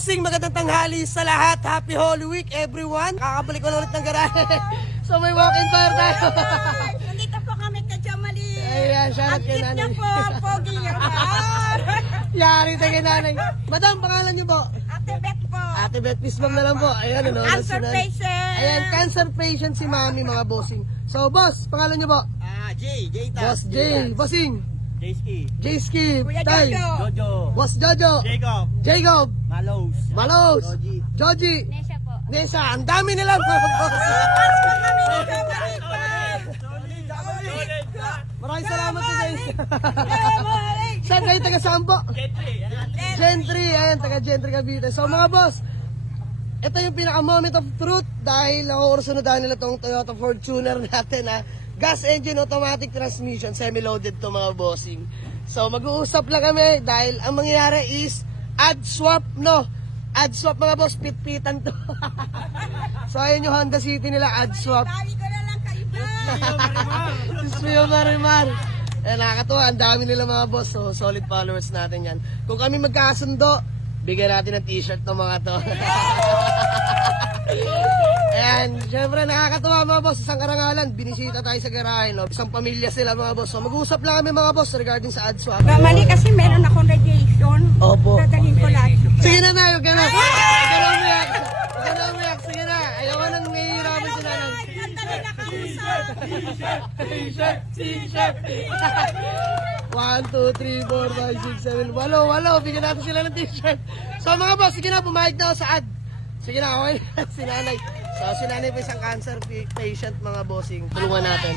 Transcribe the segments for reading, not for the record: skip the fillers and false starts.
bossing, magandang tanghali sa lahat. Happy Holy Week everyone. Kakabalik ko na ulit ng garahe. So may walk-in bar tayo. Nandito po kami ka Jamali. Ayan, shoutout kay Niya nanay. po, pogi niya po. Yari tayo kay nanay. Madam, pangalan niyo po? Ate Beth po. Ate Beth Pismam na lang po. Ayan, ano. Cancer patient. Ayan, cancer patient si mami, mga bossing. So boss, pangalan niyo po? J Boss J. Bossing. J-Ski, J-Skip. Kuya Tay. Jojo. Jojo, Boss Jojo. Jacob, Jacob. Malos, Malos. Joji. Joji. Nesha po. Nesa. Ang dami nila mga boss. Pasko kami ni Jamali po. Maraming salamat po guys. Saan kayo taga saan po? Gentry. Ayan, taga Gentry Cavite. So mga boss, ito yung pinaka moment of truth dahil nakukursunodan nila tong Toyota Fortuner natin ha. Gas engine automatic transmission, semi-loaded to mga bossing. So mag-uusap lang kami dahil ang mangyayari is add swap no. Add swap mga boss, pitpitan to. So ayun yung Honda City nila, add swap. Sabi ko na lang kayo ba? Mio Marimar. Eh, nakakatuwa, ang dami nila mga boss. So, solid followers natin yan. Kung kami magkasundo, bigyan natin ng t-shirt ng mga to. Ayan, syempre nakakatuwa mga boss. Isang karangalan, binisita tayo sa garahe. No? Isang pamilya sila mga boss. So, mag-usap lang kami mga boss regarding sa ad swap. Jamali kasi meron akong radiation. Opo. Dadalhin ko lahat. Sige na na, huwag ka na. Huwag ka na umiyak. Huwag ka na umiyak. Sige na. Ayaw nang nahihirapan sila lang. Nandali na kami sa... T-shirt, t-shirt. 1, 2, 3, 4, 5, 6, 7, 8. Bigyan natin sila ng t-shirt. So mga boss, sige na, pumayag na ako sa ad. Sige na, okay na. Si nanay. So si nanay po isang cancer patient mga bossing. Tulungan natin.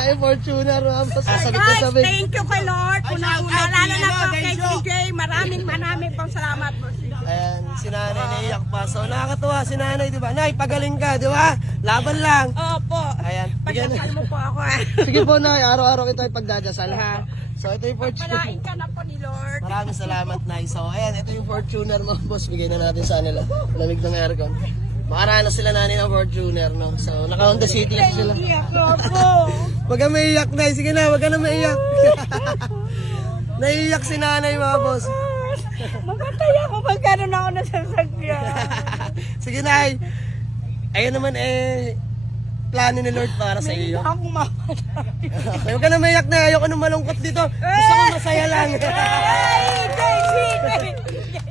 Ay, Fortuner mga boss. Sabit na Guys, sabit. thank you kay Lord. Una-una, lalo na po kay CJ. Maraming pong salamat po. Ayan, si nanay naiyak pa. So nakakatuwa si nanay, di ba? Nay, pagaling ka, di ba? Laban lang. Opo. Ayan, bigyan Pagkasal mo po ako. Sige po na, araw-araw kita ipagdadasal ha. So ito yung Fortuner. Palain ka na po ni Lord. Maraming salamat Nay. So ayan, ito yung Fortuner mga boss. Bigay na natin sa nila. Lamig ng aircon. Makarana sila nanin ng Fortuner no. So naka Honda City lang sila. Iyak ako. Huwag ka maiyak Nay. Sige na, huwag ka na maiyak. Naiiyak si nanay mga boss. Mamatay ako pagkaroon ako ng sasakyan. Sige Nay. Ayun naman plano ni Lord para sa iyo. Ako mamatay. Okay, huwag ka na maiyak na. Ayoko nang malungkot dito. Gusto ko masaya lang.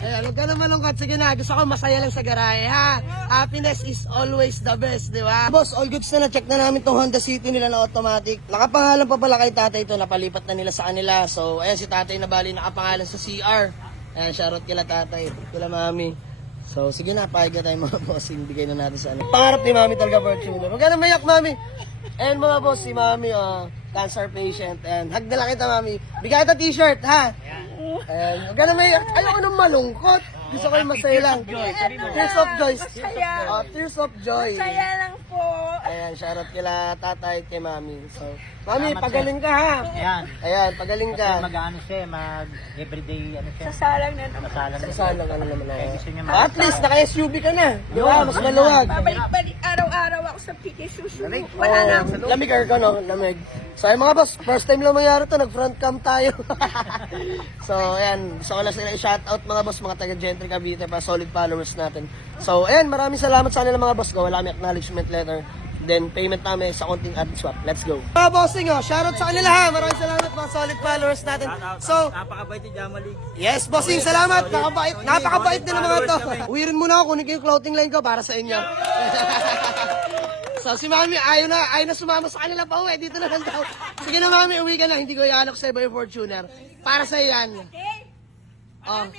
Ayan, huwag ka na malungkot. Sige na, gusto ko masaya lang sa garahe, ha? Happiness is always the best, di ba? Boss, all goods na na-check na namin tong Honda City nila na automatic. Nakapangalan pa pala kay tatay ito, napalipat na nila sa kanila. So, ayan si tatay na bali nakapangalan sa CR. Ayan, shoutout kila tatay, kila mami. So, sige na, pahig na tayo mga bossing. Bigay na natin sa ano. Pangarap ni mami talaga, Fortuner. Huwag ka na mayak, mami. And mga boss, si mami, cancer patient. And hug na lang kita, mami. Bigay kita t-shirt, ha? Ayan, huwag ka na mayak. Ayaw ko nang malungkot. Gusto ko yung masaya lang. Tears of joy. Tears of joy. Saya lang po. Ayan, shoutout kila tatay kay mami. So, mami, pagaling ka, ha? Ayan. Ayan, pagaling ka. Mag-ano siya, mag-everyday, ano siya, Sasalang na naman. masalang siya. Saan ano naman na Gusto niya At least, naka-SUV ka na. Di ba? Mas maluwag. Babalik-balik araw-araw ako sa Piki Susunod. Wala na ako. Lamig aircon, no? Lamig. So, ay mga boss, first time lang mangyari to, nag-front cam tayo. So, ayan, gusto ko lang sila i-shoutout mga boss, mga taga-Gentry Cavite pa, solid followers natin. So, ayan, maraming salamat sa kanila mga boss. Wala kami acknowledgement letter. Then, payment namin sa konting ad swap. Let's go. Mga bossing, shoutout sa kanila ha. Maraming salamat mga solid followers natin. So, Napakabait ni Jamali. yes, bossing, salamat. Napakabait din ang mga to. Uwirin muna ako, kunin ko yung clothing line ko para sa inyo. So si mami, ayaw na sumama sa kanila pa uwi. Dito na lang daw. Sige na mami, uwi ka na. Hindi ko ialok sa iba yung Fortuner. Para sa yan. Okay?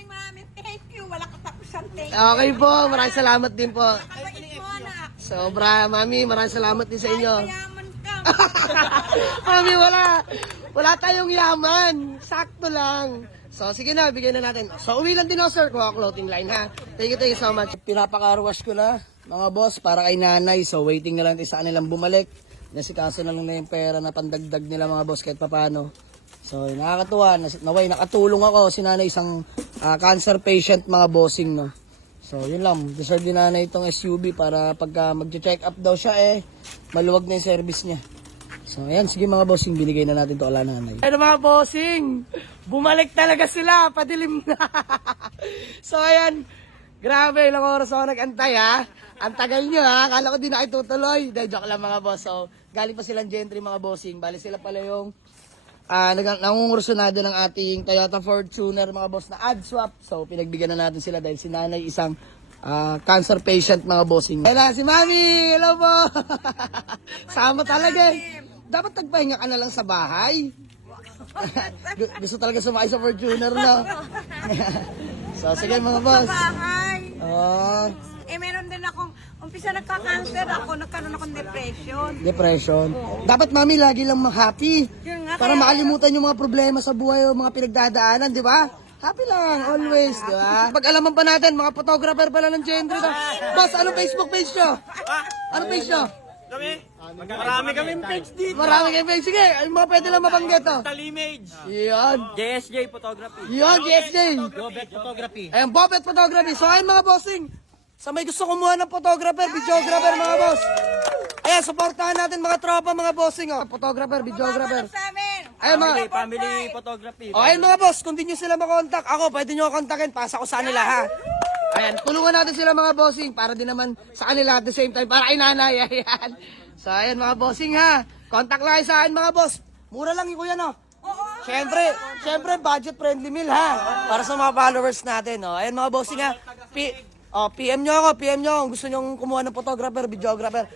Maraming thank you. Wala katapusan thank you. Okay po, maraming salamat din po. Kabait mo na. Sobra, mami, maraming salamat din sa inyo. Mayaman ka. Mami, wala tayong yaman. Sakto lang. So, sige na, bigyan na natin. So, uwi lang din ako, sir. Kuha clothing line, ha? Thank you so much. Pinapakarwash ko na, mga boss, para kay nanay. So, waiting na lang tayo sa kanilang bumalik. Nasikaso na lang na yung pera na pandagdag nila, mga boss, kahit papano. So, nakakatuwa. Naway, nakatulong ako. Si nanay isang cancer patient, mga bossing, no? So, yun lang. Deserve din nanay itong SUV para pagka mag-check up daw siya, maluwag na yung service niya. So, ayan, sige mga bossing, binigay na natin to ala nanay. Ayan mga bossing, bumalik talaga sila, padilim na. So, ayan, grabe, ilang oras ako nag-antay ha. Ang tagal nyo ha, akala ko di na kayo tutuloy. Dahil joke lang mga boss. So, galing pa silang Gentry mga bossing. Bali sila pala yung nangungursunado ng ating Toyota Fortuner mga boss na ad swap. So, pinagbigyan na natin sila dahil si nanay isang cancer patient mga bossing. Hello, si Mami! Hello po! Sama talaga eh. Dapat tagpahinga ka na lang sa bahay. Gusto talaga sumakay sa Fortuner, no? So, sige mga boss. Bahay. Oh, Meron din akong, umpisa nagka-cancer ako, nagkaroon akong depression. depression. Dapat mami lagi lang happy. Yun nga, Para kaya- makalimutan yung mga problema sa buhay o mga pinagdadaanan, di ba? Happy lang, always, di ba? Pag-alaman pa natin, mga photographer pala ng Gentry. Boss, anong Facebook page nyo? Anong page nyo? Marami kami page dito. Marami kayong page. Sige, yung mga pwede lang mabanggit, oh. Talimage. Yun. JSJ Photography. Yun, GSJ. Gobet Photography. Ayan, Bobet Photography. So, ayun mga bossing. Sa may gusto kumuha ng photographer, videographer, mga boss. Ayan, supportahan natin mga tropa, mga bossing, oh. Photographer, videographer. Sa amin. Ayun, mga... Family Photography. O, ayun mga boss, kung di nyo sila makontak, ako, pwede nyo kontakin, pasa ko sa kanila, ha? Ayan, tulungan natin sila mga bossing, para din naman sa kanila at the same time, para kay nanay, ayan. So, ayan mga bossing, ha? Contact lang kayo sa akin, mga boss. Mura lang yung kuya, no? Siyempre, budget friendly meal, ha? Para sa mga followers natin, no? Ayan mga bossing, ha? PM nyo ako, kung gusto nyo kumuha ng photographer, videographer.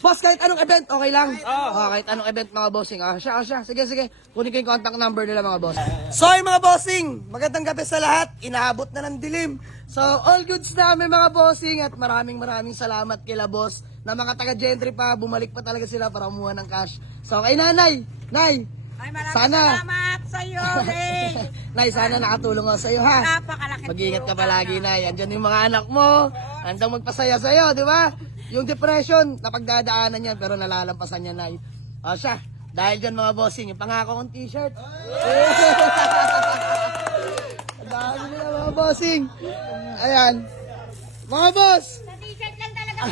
Boss, kahit anong event, okay lang. Kahit anong event mga bossing. Siya. Sige. Kunin ko yung contact number nila mga boss. So, yung mga bossing, magandang gabi sa lahat. Inaabot na ng dilim. So, all goods namin mga bossing at maraming salamat kila boss na mga taga-Gentry pa. Bumalik pa talaga sila para kumuha ng cash. So, kay nanay, Nay, Ay, maraming Sana. salamat sa iyo, Ray. Nay, sana nakatulong ako sa iyo ha. Napakalaki. Mag-iingat ka palagi, Nay. Andyan yung mga anak mo. Andang magpasaya sa'yo, di ba? Yung depression, napagdadaanan yan, pero nalalampasan niya, Nay. O siya, dahil dyan mga bossing, yung pangako kong t-shirt. Ang dami nila mga bossing. Ayan. Mga boss! T-shirt lang talaga ako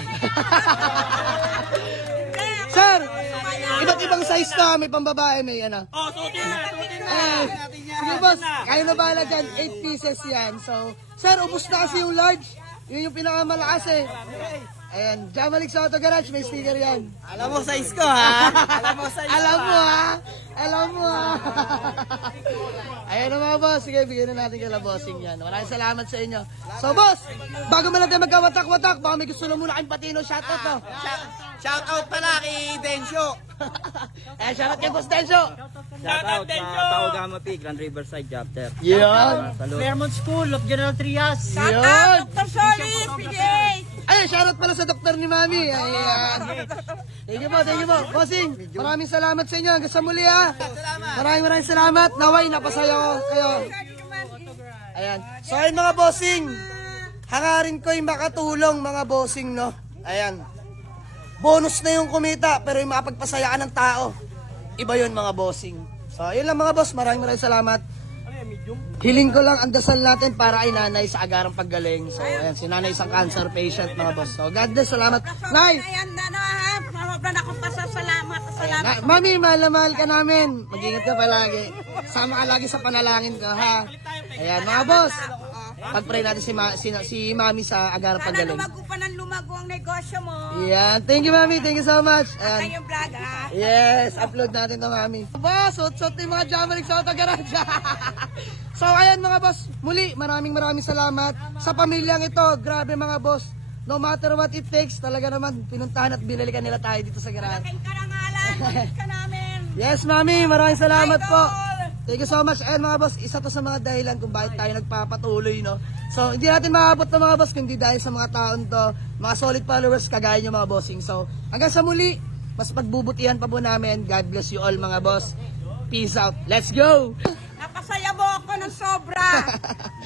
Sir! Iba't ibang size na, may pambabae, may ano. Oh, suotin na. Ay, sige boss, kayo na bahala dyan, 8 pieces yan. So, sir, ubus na kasi yung large. Yun yung pinakamalakas eh. Ayan, Jamalik sa Auto Garage, may sticker yan. Alam mo size ko ha. Alam mo ha. Ayan na mga boss, sige, bigyan na natin kala bossing yan. Maraming salamat sa inyo. So boss, bago man natin magkawatak-watak, baka may gusto na muna kayong patino, shoutout to. Shout out pala kay Densyo. Ayan, shoutout kay Boss Tensyo. Shout out sa Taogama P, Grand Riverside chapter. Yun. Claremont School of General Trias. Yun. Dr. Solis, PJ. Ay, shoutout pala sa doktor ni Mami. Ayan. Thank you po. Bossing, maraming salamat sa inyo. Hanggang sa muli ha. Maraming salamat. Naway, napasaya ko kayo. Ayan. So ayun mga bossing. Hangarin ko yung makatulong mga bossing, no? Ayan. Bonus na yung kumita, pero yung makapagpasaya ka ng tao, iba yun mga bossing. So ayun lang mga boss. Maraming salamat. Hiling ko lang ang dasal natin para kay nanay sa agarang paggaling. So, ayan, si nanay isang cancer patient, mga boss. So, God bless, salamat. Nay! Ayan na ha. Sobrang akong pasasalamat. Salamat. Mami, mahal na mahal ka namin. Mag-ingat ka palagi. Sama ka lagi sa panalangin ko, ha? Ayan, mga boss. Pag-pray natin si Mami sa agarang Sana paggaling. lumago pa ng lumago ang negosyo mo. Ayan, thank you, Mami. Thank you so much. Ayan. Kayong vlog ha. Yes, upload natin to, Mami. Boss, suot-suot yung mga Jamalik sa Auto Garage. So, ayan mga boss, muli, maraming salamat sa pamilyang ito. Grabe mga boss, no matter what it takes, talaga naman, pinuntahan at binalikan nila tayo dito sa garage. Kayong karangalan. Miss ka namin. Yes, Mami, maraming salamat po. Idol. Thank you so much. Ayan mga boss, isa to sa mga dahilan kung bakit tayo nagpapatuloy, no? So, hindi natin maabot to mga boss, kundi dahil sa mga taon to, mga solid followers kagaya nyo mga bossing. So, hanggang sa muli, mas pagbubutihan pa po namin. God bless you all mga boss. Peace out. Let's go! Napasaya mo ako ng sobra.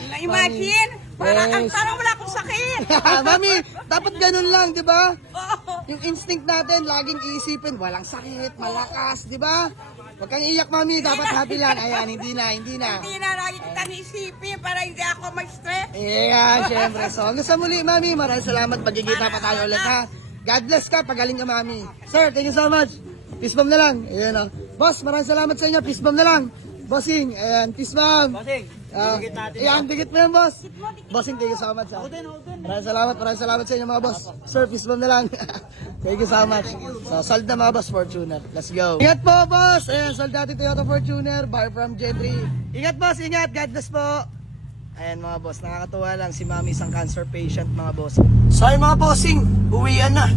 Na-imagine? Parang Yes. parang wala akong sakit. Mami, dapat ganun lang, di ba? Oo. Yung instinct natin, laging iisipin, walang sakit, malakas, di ba? Huwag kang iiyak, Mami, dapat happy lang. Ayan, hindi na. Hindi na lagi kitang isipin para hindi ako mag-stress. Yeah, syempre. So, hanggang sa muli, Mami, maraming salamat. Magkikita pa tayo ulit, ha? God bless ka, pagaling ka, Mami. Sir, thank you so much. Fist bump na lang. Ayan o. Boss, maraming salamat sa inyo. Fist bump na lang. Bossing, ayan, fist bump. Bossing, dikit natin. Ayan, dikit mo yan, boss. Bossing, thank you so much. Maraming salamat sa inyo mga boss. Sir, fist bump na lang. Thank you so much. So, sold na mga boss, Fortuner. Let's go. Ingat po, boss. Ayan, sold natin Toyota Fortuner. Buyer from Gentry. Ingat, boss. Ingat. God bless po. Ayan mga boss, nakakatuwa lang si Mami isang cancer patient mga boss. So ayun mga bossing, uwian na.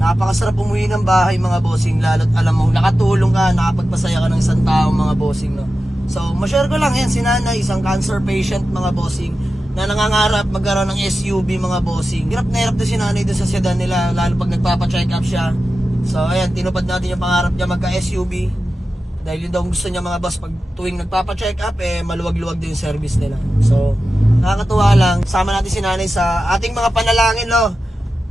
Napakasarap umuwi ng bahay mga bossing, lalo't alam mo, nakatulong ka, nakapagpasaya ka ng isang tao mga bossing, no. So, ma-share ko lang yan, si Nanay, isang cancer patient mga bossing, na nangangarap magkaroon ng SUV mga bossing. Hirap na hirap na si Nanay doon sa sedan nila, lalo pag nagpapa-check up siya. So ayan, tinupad natin yung pangarap niya magka-SUV. Dahil yun daw gusto niya mga boss, pag tuwing nagpapa-check up, maluwag-luwag din yung service nila. So, nakakatuwa lang. Sama natin si Nanay sa ating mga panalangin, no?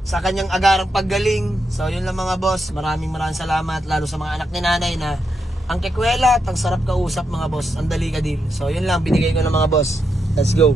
Sa kanyang agarang paggaling. So, yun lang mga boss. Maraming salamat, lalo sa mga anak ni Nanay na ang kikwela at ang sarap kausap mga boss. Ang dali ka din. So, yun lang, binigay ko ng mga boss. Let's go.